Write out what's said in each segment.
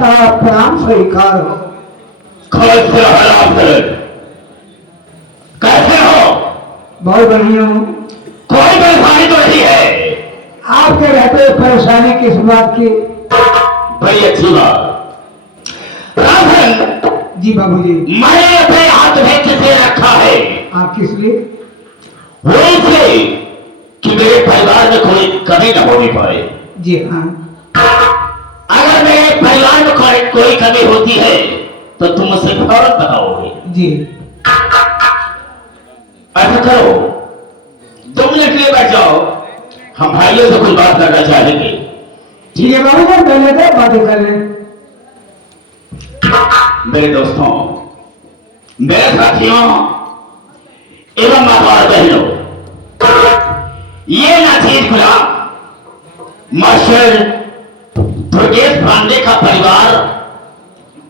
का प्रणाम स्वीकार हो। कैसे हो? बहुत बढ़िया हूँ। कोई परेशानी तो नहीं है? आपके रहते परेशानी किस बात की? बड़ी अच्छी बात। राधन जी बाबूजी। मैंने अपने हाथ में किसे रखा है? आप किस लिए? वो इसलिए कि मेरे परिवार में कोई कमी न होनी पाए। जी हाँ। अगर मेरे परिवार में कोई कमी होती है तो तुम मुझसे फौरन बताओगे। जी। ऐसा करो, 2 मिनट के लिए बैठ जाओ, हम भाइयों से कुछ बात करना चाहेंगे। ठीक है बाबू जी, कर लेते बातें कर लें। मेरे दोस्तों, मेरे साथियों एवं माता और बहनों, ये नाचीज गुलाम मास्टर दुर्गेश पांडे का परिवार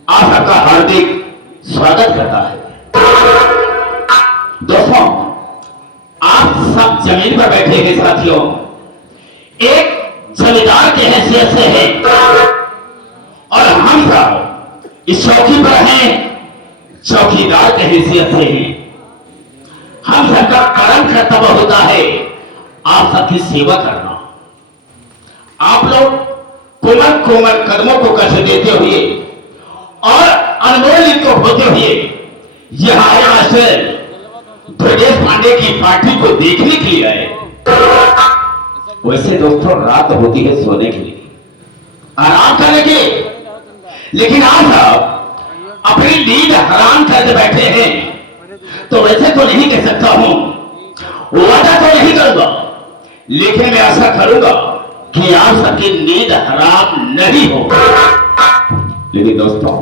आप सबका हार्दिक स्वागत करता है। दोस्तों, आप सब जमीन पर बैठे हैं साथियों, एक जमींदार के हैसियत से है और हम सब इस चौकी पर हैं चौकीदार के हैसियत से हैं। हम सबका परम कर्तव्य होता है आप सबकी सेवा करना। आप लोग कोमल कोमल कदमों को कष्ट देते हुए और अनमोल को होते हुए यहां आए मास्टर दुर्गेश पांडे की पार्टी को देखने के लिए आए। वैसे दोस्तों, रात होती है सोने के लिए, आराम करने के लिए, लेकिन आप सब अपनी नींद हराम करके बैठे हैं, तो वैसे तो नहीं कह सकता हूं, वादा तो नहीं करूंगा, लेकिन मैं ऐसा करूंगा कि आप सबकी नींद हराम नहीं हो। लेकिन दोस्तों,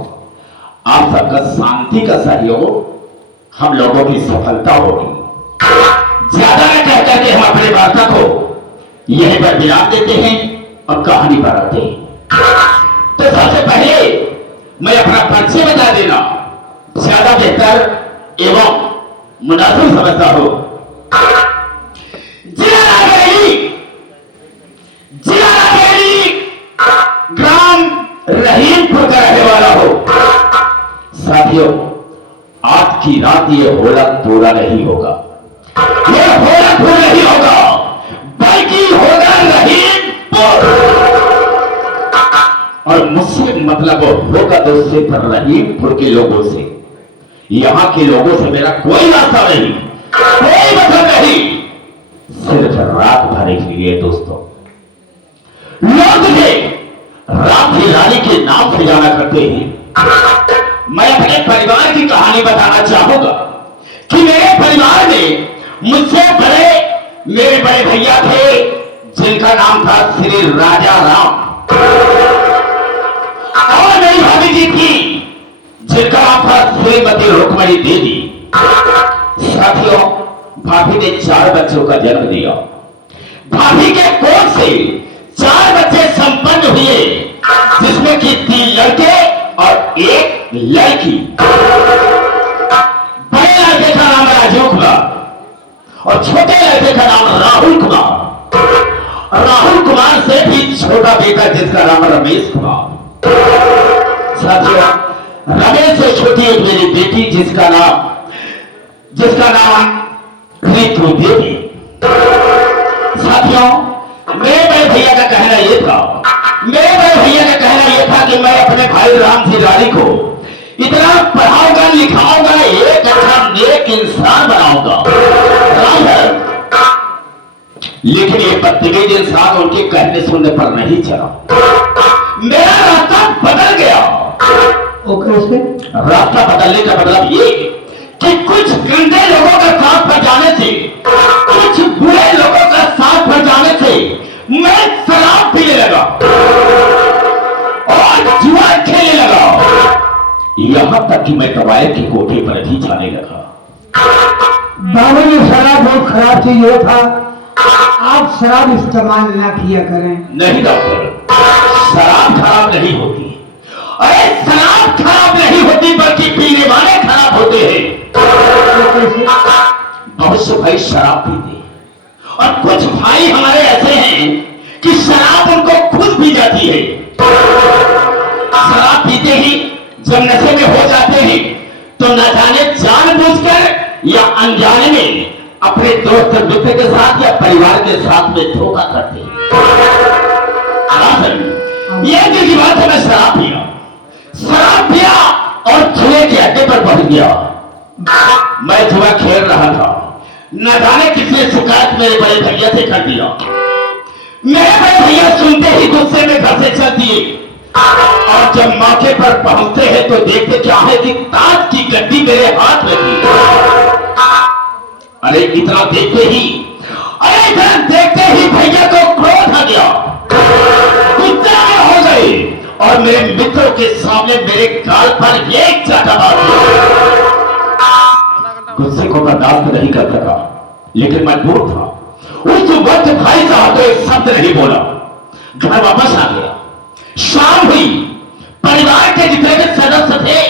आप सबका शांति का सहयोग हम लोगों की सफलता होगी। ज्यादा न कहकर के हम अपने वार्ता को यहीं पर विराम देते हैं और कहानी पर आते हैं। तो सबसे पहले मैं अपना परिचय बता देना ज्यादा बेहतर एवं मुनासिब समझता हूं। जिला रायबरेली ग्राम रहीमपुर का रहने वाला हो। साथियों, आज की रात ये होला पूरा नहीं होगा, ये होला पूरा नहीं होगा, बल्कि होगा रहीमपुर। और मुझसे मतलब होगा दोस्तों पर रहीमपुर के लोगों से, यहां के लोगों से मेरा कोई रास्ता नहीं, कोई मतलब नहीं, सिर्फ रात भर के लिए। दोस्तों, लोग मुझे राधे रानी के नाम से जाना करते हैं। मैं अपने परिवार की कहानी बताना चाहूंगा कि मेरे परिवार में मुझसे बड़े मेरे बड़े भैया थे जिनका नाम था श्री राजा राम, और मेरी भाभी जी थी जिनका नाम था श्रीमती रुक्मणी देवी। साथियों, भाभी ने 4 बच्चों का जन्म दिया। भाभी के कोख से 4 बच्चे संपन्न हुए, जिसमें कि 3 लड़के और 1 लड़की। बड़े लड़के का नाम राजीव कुमार और छोटे लड़के का नाम राहुल कुमार। राहुल कुमार से भी छोटा बेटा जिसका नाम रमेश कुमार। साथियों, रमेश से छोटी एक मेरी बेटी जिसका नाम ऋतु देवी। साथियों, मेरे बड़े भैया का कहना यह था कि मैं अपने भाई राम जी रानी को इतना पढ़ाऊंगा लिखाऊंगा, एक अच्छा नेक इंसान बनाऊंगा। लेकिन ये बदतमीज इंसान उनके कहने सुनने पर नहीं चला। मेरा रास्ता बदल गया। रास्ता बदलने का मतलब ये कि कुछ गंदे लोगों का साथ पर जाने से, कुछ बुरे लोगों का साथ पर जाने से मैं शराब पीने लगा और जुआ खेलने लगा, यहां तक कि मैं कबायत की कोठी पर भी जाने लगा। बाबू जी, शराब बहुत खराब चीज ये था, आप शराब इस्तेमाल ना किया करें। नहीं डॉक्टर, शराब खराब नहीं होती। अरे शराब खराब नहीं होती, बल्कि पीने वाले खराब होते हैं। बहुत से भाई शराब पीते और कुछ भाई हमारे ऐसे हैं कि शराब उनको खुद पी जाती है। शराब जब नशे में हो जाते हैं तो न जाने जानबूझकर या अनजाने में अपने दोस्त मित्र के साथ या परिवार के साथ में धोखा करते हैं। यह की बात है, मैं शराब पिया और जुए के अड्डे पर पहुंच गया। मैं जुआ खेल रहा था, न जाने किसने शिकायत मेरे बड़े भैया से कर दिया। मेरे बड़े भैया सुनते ही गुस्से में घर से चल दिए और जब मौके पर पहुंचते हैं तो देखते क्या है कि ताज की गड्डी मेरे हाथ में थी। अरे इतना देखते ही भैया को क्रोध आ गया, गुस्से में हो गए और मेरे मित्रों के सामने मेरे गाल पर एक चाटा मार दिया। गुस्से को बर्दाश्त नहीं कर सका, लेकिन मजबूर था। उस वक्त भाई साहब तो एक शब्द नहीं बोला, घर वापस आ गया। शाम हुई, परिवार के जितने भी सदस्य थे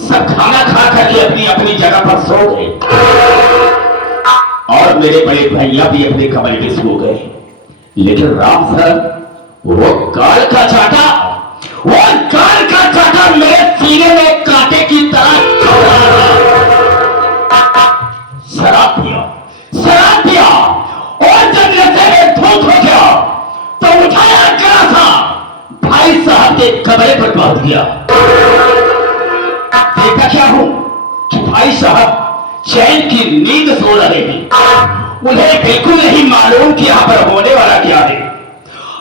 सब खाना खा करके अपनी अपनी जगह पर सो गए और मेरे बड़े भैया भी अपने कमरे में सो गए। लेकिन राम सर वो गाल का चाटा मेरे सीने में कांटे की तरह चुभ रहा था। शराब पिया और जब नशे में धुत हो गया तो उठाया गिलासा भाई साहब के कमरे पर पहुंच गया। देखा क्या हूं कि भाई साहब चैन की नींद सो रहे हैं। उन्हें बिल्कुल नहीं मालूम कि यहां पर होने वाला क्या है।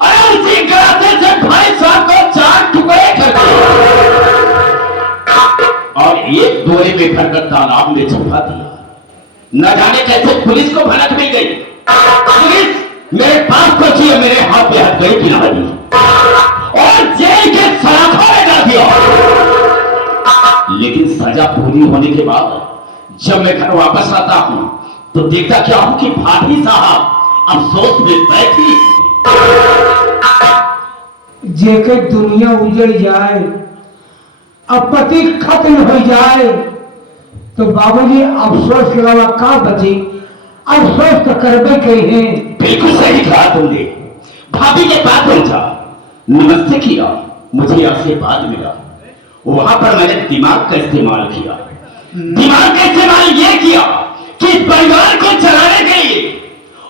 अरे उसी गिलासे से भाई साहब को 4 टुकड़े कर दिए और एक डोरे में भरकर तालाब में छुपा दिया। न जाने कैसे पुलिस को भनक मिल गई। पुलिस मेरे पास पहुंची और मेरे हाथ पे हाथ गई पिला दी और जेल के सलाखों में डाल दिया। लेकिन सजा पूरी होने के बाद जब मैं घर वापस आता हूं तो देखता क्या हूं कि भाभी साहब अफसोस में बैठी। जेके दुनिया उजड़ जाए, अपति खत्म हो जाए तो बाबूजी अफसोस के अलावा का बचे? अफसोस तो करबे कही है। बिल्कुल सही कहा तुमने। भाभी के पास पहुंचा, नमस्ते किया, मुझे आशीर्वाद मिला। वहां पर मैंने दिमाग का इस्तेमाल किया। दिमाग का इस्तेमाल यह किया कि परिवार को चलाने के लिए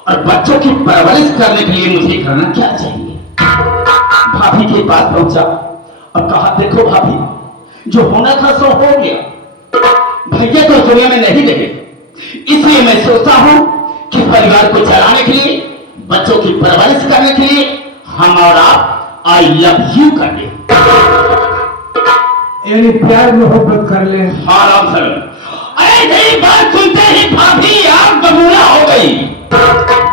और बच्चों की परवरिश करने के लिए मुझे करना क्या चाहिए। भाभी के पास पहुंचा और कहा, देखो भाभी, जो होना था सो हो गया। भैया तो दुनिया में नहीं रहे, इसलिए मैं सोचता हूं कि परिवार को चलाने के लिए, बच्चों की परवरिश करने के लिए हम और आप आई लव यू कर ले। यानी प्यार मोहब्बत कर ले। हाँ राम सर। अरे यही बात सुनते ही भाभी आग बबूला हो गई,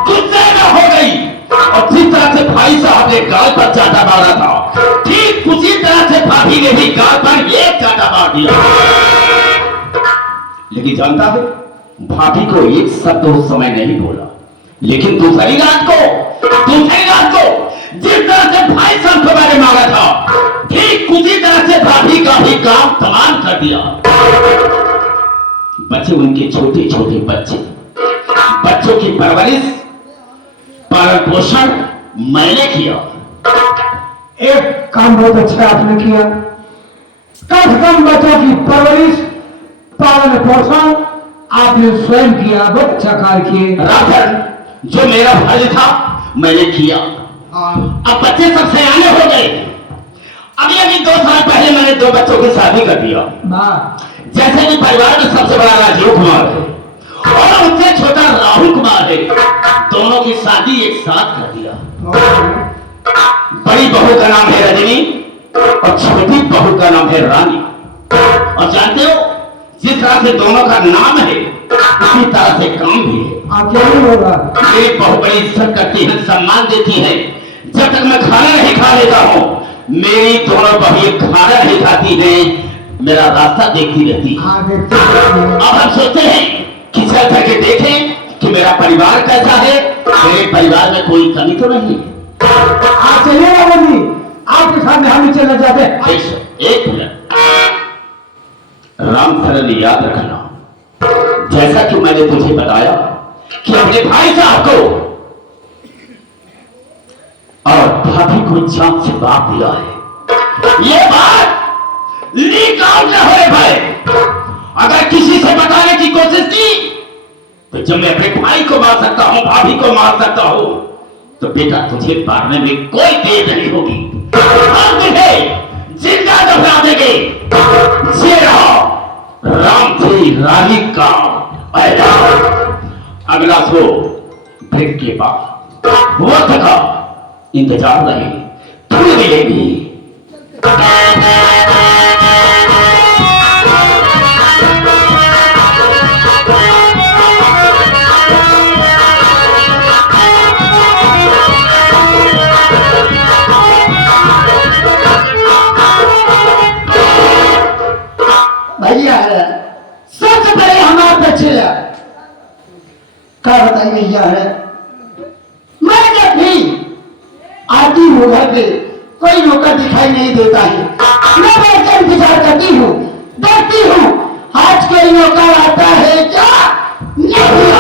गुस्से में हो गई और जिस तरह से भाई साहब ने गाल पर चाटा मारा था ठीक उसी तरह से भाभी ने भी गाल पर एक चाटा मार दिया। लेकिन जानता है, भाभी को एक शब्द उस समय नहीं बोला, लेकिन दूसरी रात को जिस तरह से भाई साहब को मैंने मारा था ठीक उसी तरह से भाभी का भी काम तमाम कर दिया। बच्चे, उनके छोटे छोटे बच्चों की परवरिश, पालन पोषण मैंने किया। एक काम बहुत अच्छा आपने किया। कम से कम बच्चों की परवरिश, पालन पोषण आपने स्वयं किया, बहुत अच्छा कार्य किए। राधर, जो मेरा फर्ज था मैंने किया। अब बच्चे सब सयाने हो गए। अभी 2 साल पहले मैंने 2 बच्चों की शादी कर दिया। जैसे कि परिवार में सबसे बड़ा राजीव कुमार है और उनसे छोटा राहुल कुमार है, दोनों की शादी एक साथ कर दिया। बड़ी बहू का नाम है रजनी और छोटी बहू का नाम है रानी। और जानते हो, जिस तरह से दोनों का नाम है उसी तरह से काम भी है। आप क्या नहीं होगा? मेरी बहू बड़ी इज्जत करती है, सम्मान देती है। जब तक मैं खाना नहीं खा लेता हूँ, मेरी दोनों बहू खाना नहीं खाती है, मेरा रास्ता देखती रहती है। अब हम सोचते हैं कि चल करके देखें कि मेरा परिवार कैसा है, मेरे परिवार में कोई कमी तो नहीं है। आप चलिए बाबूजी, आपके सामने हम भी चलना चाहते हैं। एक मिनट राम सरल, याद रखना, जैसा कि मैंने तुझे बताया कि अपने भाई साहब को और भाभी को जान से बात दिया है। ये बात लीक आउट न हो भाई। अगर किसी से बताने की कोशिश की तो जब मैं अपने भाई को मार सकता हूं, भाभी को मार सकता हूं, तो बेटा तुझे मारने में कोई देर नहीं होगी। हम तुझे जिंदा दफना देंगे। ये रहा राम की रानी का ऐलान। अगला शो ब्रेक के बाद वक्त का इंतजार रहे, फिर मिलेगी। भैया है सबसे पहले हमारे बच्चे क्या बताइए भैया है, मैं जब भी आती हूँ घर पे कोई नौकर दिखाई नहीं देता है, मैं बैठकर इंतजार करती हूँ, देखती हूँ आज कोई नौकर आता है क्या, नहीं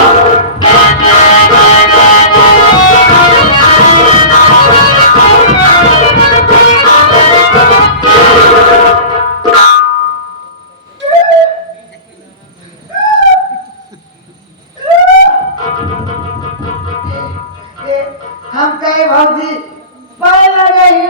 हम कहे भाजी पहले नहीं।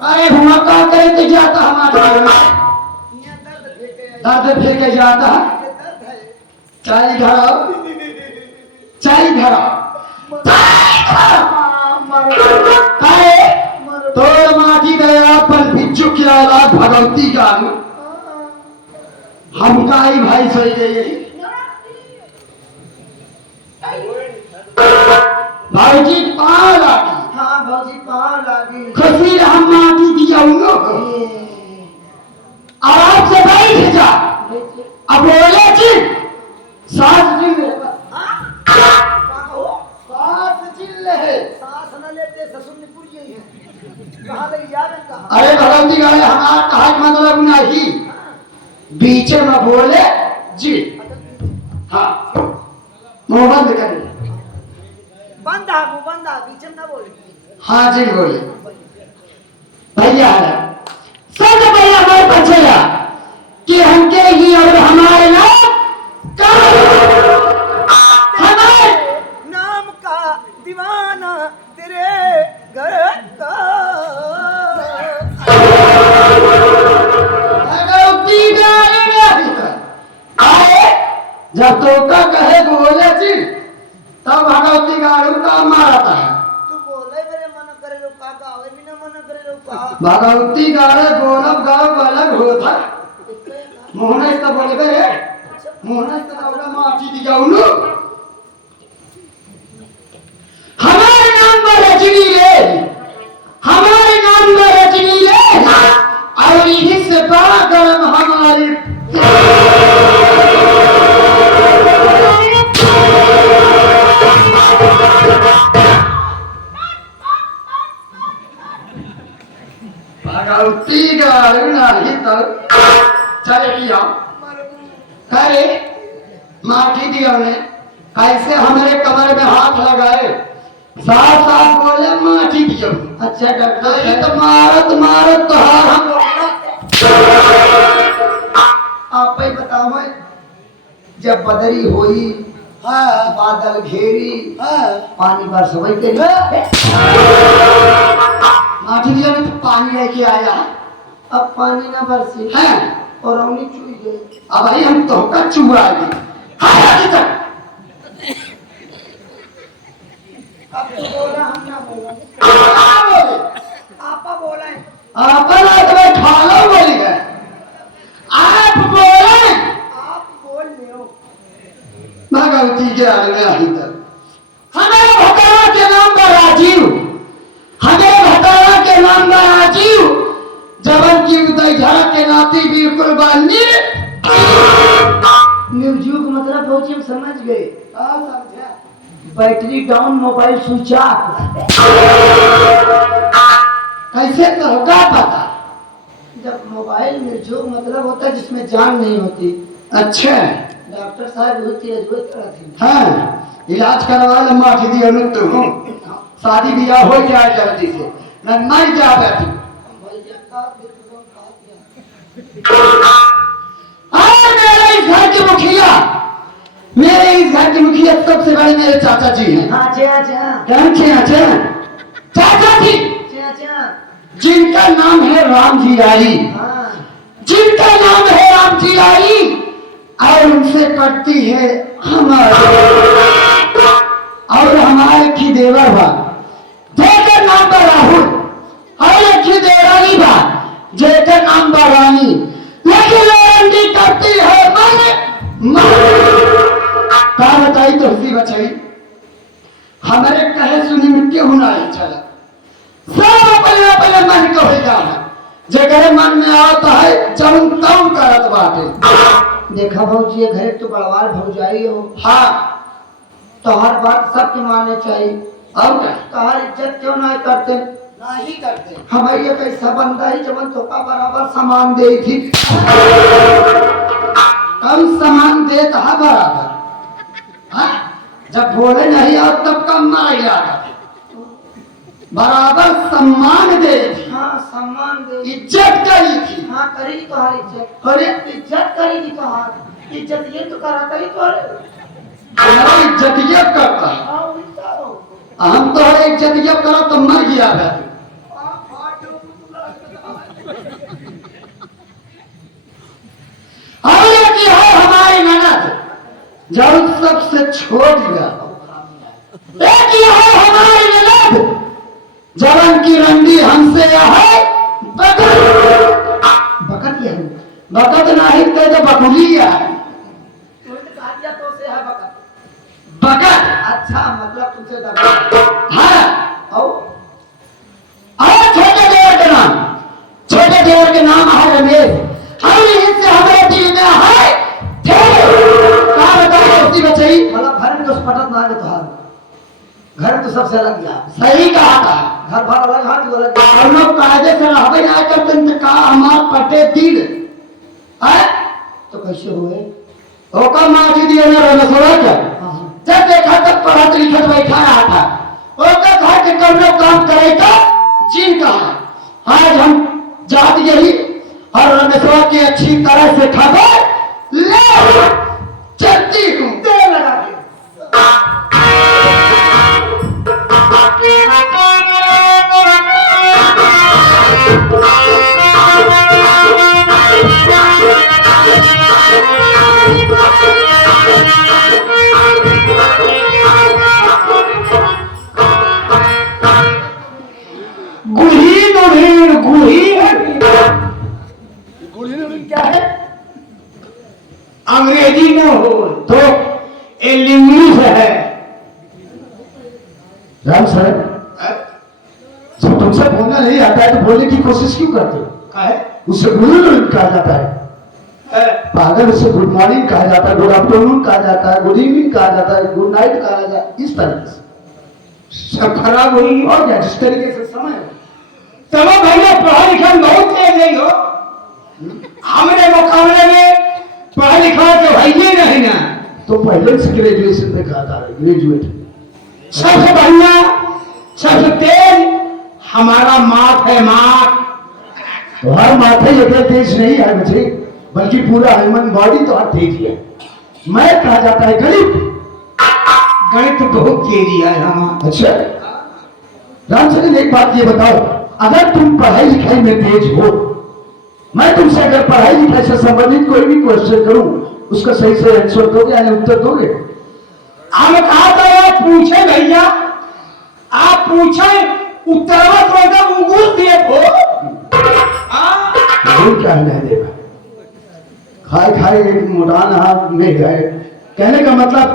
अरे हुआ क्या करे तो जाता हमारे दर्द फेंके जाता चाय धरा चाय धरा तोड़ माटी गया पर बिच्छू किया भगवती का हमका ही भाई सही गई भाईजी पाँव लागी। हाँ भाजी पाँव लागी। खुशी हम माटी दिया आराम से बैठ जा। अब बोले जी सांस चिल्ले सांस चिल्ले है सांस न लेते ससुर ने पूरी है कहाँ लगी याद है कहाँ। अरे भगवती गाले हमारा कहा मतलब नहीं बीचे में बोले जी। हाँ मुंह बंद कर बंदा मुंह बंदा बीच में ना बोले। हाँ जी बोले भैया सबसे पहले हमारे बच्चे कि हमके ही और हमारे हमारे नाम का दीवाना तेरे घर का जब तो का कहे बोले जी तब भगवती गाड़ू का मारता है। तू बोले मेरे मन करे लो काका आवे बिना मन करे लो का भगवती गाड़े गोलब गाँव अलग होता मोहन तो बोले बे मोहन तो माटी दी जाऊ हमारे नाम में रजनी ले हमारे नाम में रजनी ले और इन्हीं से बड़ा गर्म हमारी भगवती गाड़ी नहीं तो चले किया करे माटी दिया ने कैसे हमारे कमर में हाथ लगाए साफ साफ बोले माटी दिया। अच्छा डॉक्टर ये तो मारत मारत तो हम आप ही बताओ जब बदरी हुई हाँ बादल घेरी हाँ पानी बरस वही के माटी दिया में तो पानी लेके आया अब पानी ना बरसी है और रौनी चुई गई। अब भाई हम तो का चुआ गए अब तो बोला हम ना बोला आपा बोला है आप ठालो बोली गए आप बोले आप बोल रहे हो भगवती के आगे आई तक हमें भटरा के नाम पर राजीव हमें भटरा के नाम पर राजीव जबन की उदय झरा के नाती बिल्कुल बानी म्यूजिक मतलब बहुत हम समझ गए समझा battery down mobile switch off कैसे तो होगा पता जब मोबाइल में जो मतलब होता है जिसमें जान नहीं होती। अच्छा डॉक्टर साहब बहुत तेज बहुत करते हाँ इलाज करवा ले माँ दीदी अनुत हूँ शादी ब्याह हो जाए जल्दी से न मर जा बैठी मेरे इस घर के मुखिया मेरे इस घर के मुखिया सबसे बड़े मेरे चाचा जी हैं हाँ चा कौन थे अच्छा चाचा जी चा जिनका नाम है राम जी लाई हाँ जिनका नाम है राम जी लाई और उनसे पड़ती है हमारे की देवर बा जेकर नाम बा राहुल और एक की देवरानी बा जेकर नाम बा रानी लेकिन लड़की करती है का बताई तो हंसी बचाई हमारे कहे सुनी में क्यों ना चला सब अपने अपने मन को हो जाना जेकर मन में आता है जब तम करत बाटे देखा भाजी ये घर तो बड़वार भौजाई हो हाँ तो हर बात सबके मानने चाहिए और क्या तो हर इज्जत क्यों ना करते नहीं करते हमारी ये कैसा बंदा ही जब धोखा बराबर सामान दे थी कम सामान दे था बराबर हाँ? जब बोले नहीं और तब कम मार जाता बराबर सम्मान दे थी हाँ सम्मान दे इज्जत करी थी हाँ करी तो हर इज्जत अरे इज्जत करी थी तो हर इज्जत ये तो करा करी तो हमारी इज्जत ये करता है हाँ उल्टा हो हम तो हर इज्जत ये करो तो मर गया है और एक है हमारी ननद जब सबसे छोट गया एक है हमारी ननद जवन की रंडी हमसे है बकत ये है बकत नहीं तो बकुलिया है तूने तो कहा दिया तो से है बकत बकत अच्छा मतलब तुझे दबा हाँ और छोटे देवर के नाम है रमेश और इससे हमारे दिल में है कहा बताओ उसकी बचाई मतलब घर में तो पटत ना है तो हाल घर में तो सबसे अलग गया सही कहा था घर भर अलग हाथ वो अलग हम लोग कायदे से रहबे ना करते तो कहा हमार पटे दिल है तो कैसे हुए ओका माँ जी दिए ना रमेशवा क्या हाँ जब देखा तब पढ़त लिखत बैठा रहा था ओका घर के कौनो काम करे तो जिन कहा आज हम जात यही और रमेशवा की अच्छी तरह से खबर ले चलती हूँ तेल लगा के गुढ़ी गुढ़ी गुढ़ी क्या है अंग्रेजी में हो तो इंग्लिश है। राम सर जब तुमसे बोलना नहीं आता है तो बोलने की कोशिश क्यों करते हो उससे गुड कहा जाता है पागल उससे गुड मॉर्निंग कहा जाता है गुड आफ्टरनून कहा जाता है गुड इवनिंग कहा जाता है गुड नाइट कहा जाता है इस तरीके से सब खराब हुई और क्या जिस तरीके से समय हो तब भैया पढ़ा लिखा बहुत तेज नहीं हो हमारे मुकाबले में पढ़ा लिखा तो है ही नहीं ना तो पहले से ग्रेजुएशन में कहा था ग्रेजुएट सबसे बढ़िया सबसे तेज हमारा माथ है माथ तो हर माथे इतना तेज नहीं है मुझे बल्कि पूरा ह्यूमन बॉडी तो हर तेज है मैं कहा जाता है गणित गणित बहुत तेजी है हमारा। अच्छा रामचंद्र एक बात ये बताओ अगर तुम पढ़ाई लिखाई में तेज हो मैं तुमसे अगर पढ़ाई लिखाई से संबंधित कोई भी क्वेश्चन करूं उसका सही से आंसर दोगे यानी उत्तर दोगे हम कहा था वो पूछे भैया आप पूछे उत्तर तो उंगूर दिए हो नहीं क्या नहीं देगा खाए खाए एक मुडान हाथ में गए कहने का मतलब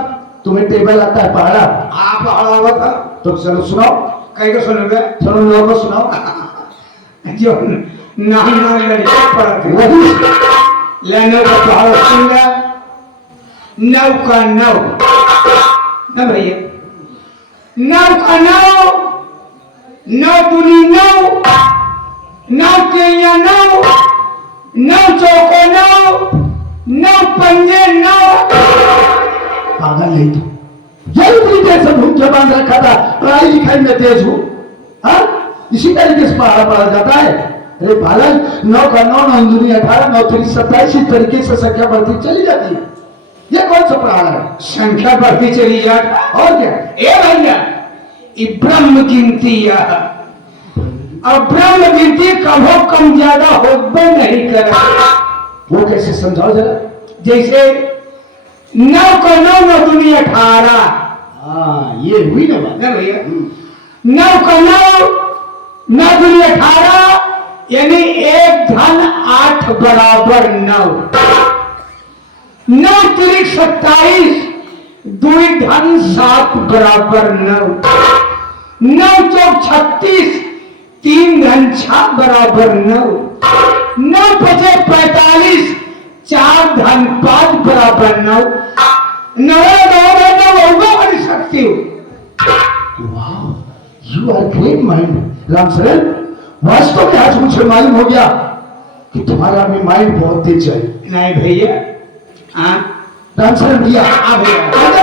तुम्हें टेबल आता है पढ़ा आप पढ़ा हुआ था तो चलो सुनाओ कहीं को सुनोगे चलो लोगों को सुनाओ जो नाम नाम लड़के पढ़ते वही लेने का पढ़ा सुनगा नौ का नौ न भैया नौ का नौ नौ दूनी नौ नौ तेया नौ नौ चौको नौ 9 पंजे 9। पागल नहीं तू, यही इतनी देर से भूख के बांध रखा था, पढ़ाई लिखाई में तेज हूँ, हाँ? इसी तरीके से पढ़ा जाता है। अरे बालक, 9 का 9, 9 दूनी 18, 9 3 27, इस तरीके से संख्या बढ़ती चली जाती है। ये कौन सा पढ़ाना है? संख्या बढ़ती चली जाती। और क्या? ए भैया, ये ब्रह्म गिनती है, और ब्रह्म गिनती कभो कम ज्यादा होबे नहीं करे। वो कैसे समझाओ जरा। जैसे 9 का 9, 9 दूनी 18, हाँ, ये हुई ना बात। ना भैया, 9 का 9, 9 दूनी 18, यानी 1 धन 8 बराबर 9। 9 तिरिक 27, 2 धन 7 बराबर 9। 9 चौक 36, 3 धन 6 बराबर 9। 9 पचे 45, 4 धन 5 बराबर 9। 9 बन सकती हूँ। वाह, you are great mind Ramcharan. वास्तव में आज मुझे मालूम हो गया कि तुम्हारा भी माइंड बहुत तेज है। नहीं भैया, हाँ रामचरण भैया, हाँ भैया,